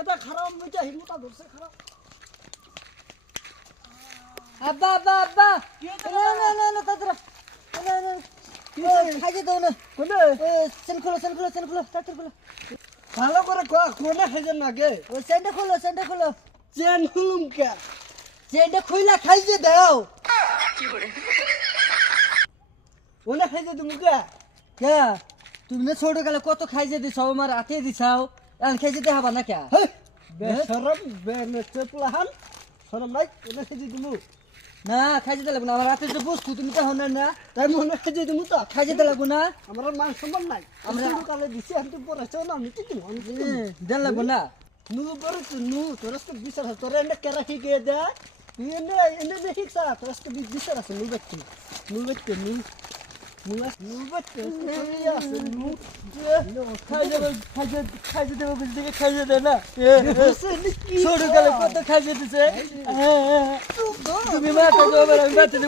কেটা খারাপ মিটা হিমুটা ধরছে খারাপ আব্বা আব্বা আব্বা না তাড়াতাড়ি খাইয়ে দাও না কোনে সেন খোলো তাড়াতাড়ি খোলো ভালো করে কোনে খাইছেন নাগে ও সেন্টা খোলো চেন হুলুম কে সেন্টা খুইলা খাইয়ে দাও ওনে খাইছে তুমি কে কে তুমি না ছোট কালে কত খাইয়ে দিছাও আমার হাতে দিছাও এখন খাইয়ে দেখাবা না কে বেশরম বেনেতে প্লাহান শরম নাই ওনে খাইছে তুমি না খাইয়ে দিলে না আমার হাতে যে বস্তু তুমি তো হন না তাই মনে খাইছে তুমি তো খাইয়ে দিলে না আমার মান সম্মান নাই আমরা কালে দিছি আমি পড়াইছো না আমি কি দেন লাগবো না নু বড় নু তোরস তো বিচার তোর এনে কেরা কি গে দে এনে এনে দেখি সা তোরস তো বিচার আছে নু বেতে নু বেতে তোরিয়া আছে নু খাইয়ে দেবো বুঝতে খাইয়ে দে না ছোট কালে কত খাইয়ে দিছে তুমি মাথা যাও আমি মাথা